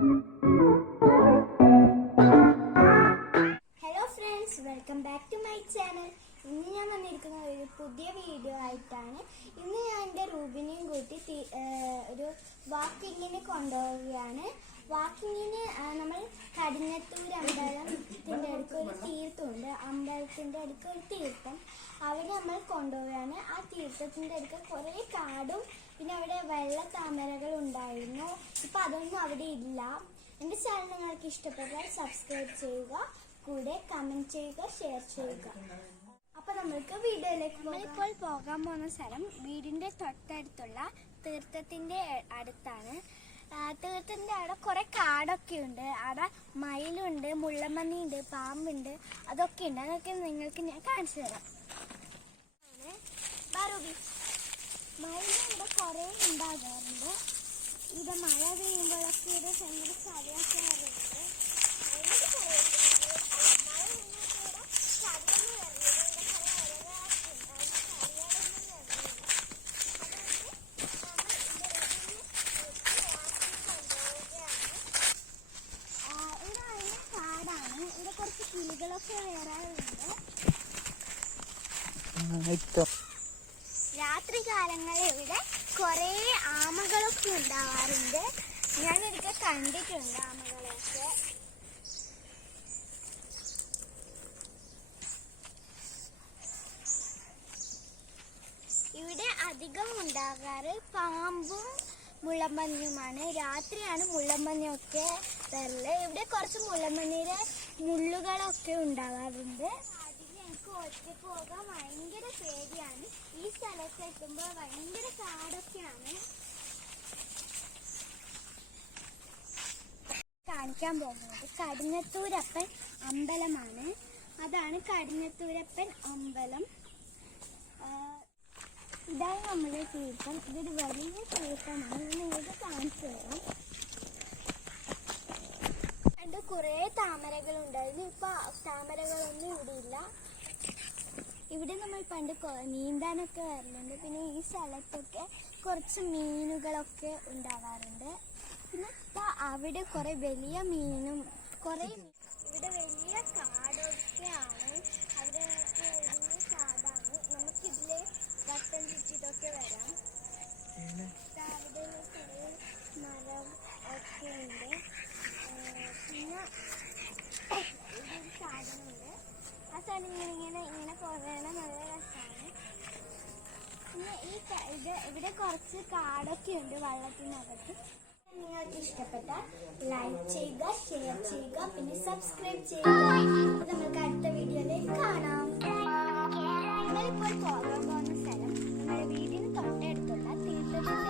Hello friends, welcome back to my channel. ഇന്ന് ഞാൻ വന്നിരിക്കുന്ന ഒരു പുതിയ വീഡിയോ ആയിട്ടാണ്. ഇന്ന് ഞാൻ എൻ്റെ റൂബിനെയും കൂട്ടി ഒരു വാക്കിങ്ങിന് കൊണ്ടുപോവുകയാണ്. വാക്കിങ്ങിന് നമ്മൾ കടിഞ്ഞത്തൂർ അമ്പലത്തിൻ്റെ അടുക്ക് ഒരു തീർത്ഥമുണ്ട്. അമ്പലത്തിൻ്റെ അടുക്ക് ഒരു തീർത്ഥം, അവിടെ നമ്മൾ കൊണ്ടുപോവുകയാണ്. ആ തീർത്ഥത്തിൻ്റെ അടുക്ക് കുറേ കാടും പിന്നെ അവിടെ വെള്ള താമരകൾ ഉണ്ടായിരുന്നു. ഇപ്പം അതൊന്നും അവിടെ ഇല്ല. എൻ്റെ ചാനൽ നിങ്ങൾക്ക് ഇഷ്ടപ്പെട്ടാൽ സബ്സ്ക്രൈബ് ചെയ്യുക, കൂടെ കമൻറ്റ് ചെയ്യുക, ഷെയർ ചെയ്യുക. അപ്പോൾ നമ്മൾക്ക് വീഡിയോയിലേക്ക് നമ്മളിപ്പോൾ പോകാൻ പോകുന്ന സ്ഥലം വീടിൻ്റെ തൊട്ടടുത്തുള്ള തീർത്ഥത്തിൻ്റെ അടുത്താണ്. തീർത്ഥത്തിൻ്റെ അവിടെ കുറേ കാടൊക്കെ ഉണ്ട്. അവിടെ മയിലുണ്ട്, മുള്ളമ്പന്നിയുണ്ട്, പാമ്പുണ്ട്, അതൊക്കെ ഉണ്ട്. അതൊക്കെ നിങ്ങൾക്ക് ഞാൻ കാണിച്ചു തരാം. മയിലിവിടെ കുറേ ഉണ്ടാകാറുണ്ട്. ഇത് മഴ പെയ്യുമ്പോഴൊക്കെ ഇത് ഭയങ്കര ചളിയൊക്കെ വരുന്നുണ്ട്. കാടാണ്. ഇവിടെ കുറച്ച് കിളികളൊക്കെ വരാറുണ്ട്. രാത്രി കാലങ്ങളിൽ ഇവിടെ കുറേ ആമകളൊക്കെ ഉണ്ടാവാറുണ്ട്. ഞാനൊരിക്കൽ കണ്ടിട്ടുണ്ട് ആമകളെയൊക്കെ. ഇവിടെ അധികം ഉണ്ടാകാറ് പാമ്പും മുള്ളമ്പന്നിയുമാണ്. രാത്രിയാണ് മുള്ളമ്പന്നിയൊക്കെ വരല്. ഇവിടെ കുറച്ച് മുള്ളമ്പന്നിയുടെ മുള്ളുകളൊക്കെ ഉണ്ടാകാറുണ്ട്. എനിക്ക് ഒറ്റയ്ക്ക് പോകാൻ ഭയങ്കര പേടിയാണ്. ഈ സ്ഥലത്ത് എത്തുമ്പോൾ ഭയങ്കര കാടൊക്കെയാണ്. കാണിക്കാൻ പോകുന്നത് കടിഞ്ഞത്തൂരപ്പൻ അമ്പലമാണ്. അതാണ് കടിഞ്ഞത്തൂരപ്പൻ അമ്പലം. ഇതാണ് നമ്മുടെ തീർത്ഥം. ഇതൊരു വലിയ തീർത്ഥമാണ്. ഇത് നിങ്ങൾക്ക് കാണിച്ചു തരാം. പണ്ട് കുറേ താമരകൾ ഉണ്ടായിരുന്നു. ഇപ്പൊ താമരകളൊന്നും ഇവിടെ ഇല്ല. ഇവിടെ നമ്മൾ പണ്ട് നീന്താനൊക്കെ വരലുണ്ട്. പിന്നെ ഈ സ്ഥലത്തൊക്കെ കുറച്ച് മീനുകളൊക്കെ ഉണ്ടാവാറുണ്ട്. പിന്നെ ഇപ്പം അവിടെ കുറേ വലിയ മീനും കുറേ ഇവിടെ വലിയ കാടൊക്കെയാണ്. അവിടെയൊക്കെ വലിയ കാടാണ്. നമുക്കിതിൽ വട്ടം ചുറ്റിട്ടൊക്കെ വരാം. അവിടെ കുറേ മരം ഒക്കെ ഉണ്ട്. പിന്നെ ഇതൊരു സാധനമുണ്ട്. ആ സാധനം ഇങ്ങനെ പോകണ നല്ല രസമാണ്. പിന്നെ ഇവിടെ കുറച്ച് കാടൊക്കെ ഉണ്ട് വെള്ളത്തിനകത്ത്. നിങ്ങൾക്ക് ഇഷ്ടപ്പെട്ടാൽ ലൈക്ക് ചെയ്യുക, ഷെയർ ചെയ്യുക, പിന്നെ സബ്സ്ക്രൈബ് ചെയ്യുക. നമുക്ക് അടുത്ത വീഡിയോയിലേക്ക് കാണാം. നമ്മളിപ്പോൾ പോകാൻ പോകുന്ന സ്ഥലം നമ്മുടെ വീടിന് തൊട്ടടുത്തുള്ള തീർത്ഥത്തിന്റെ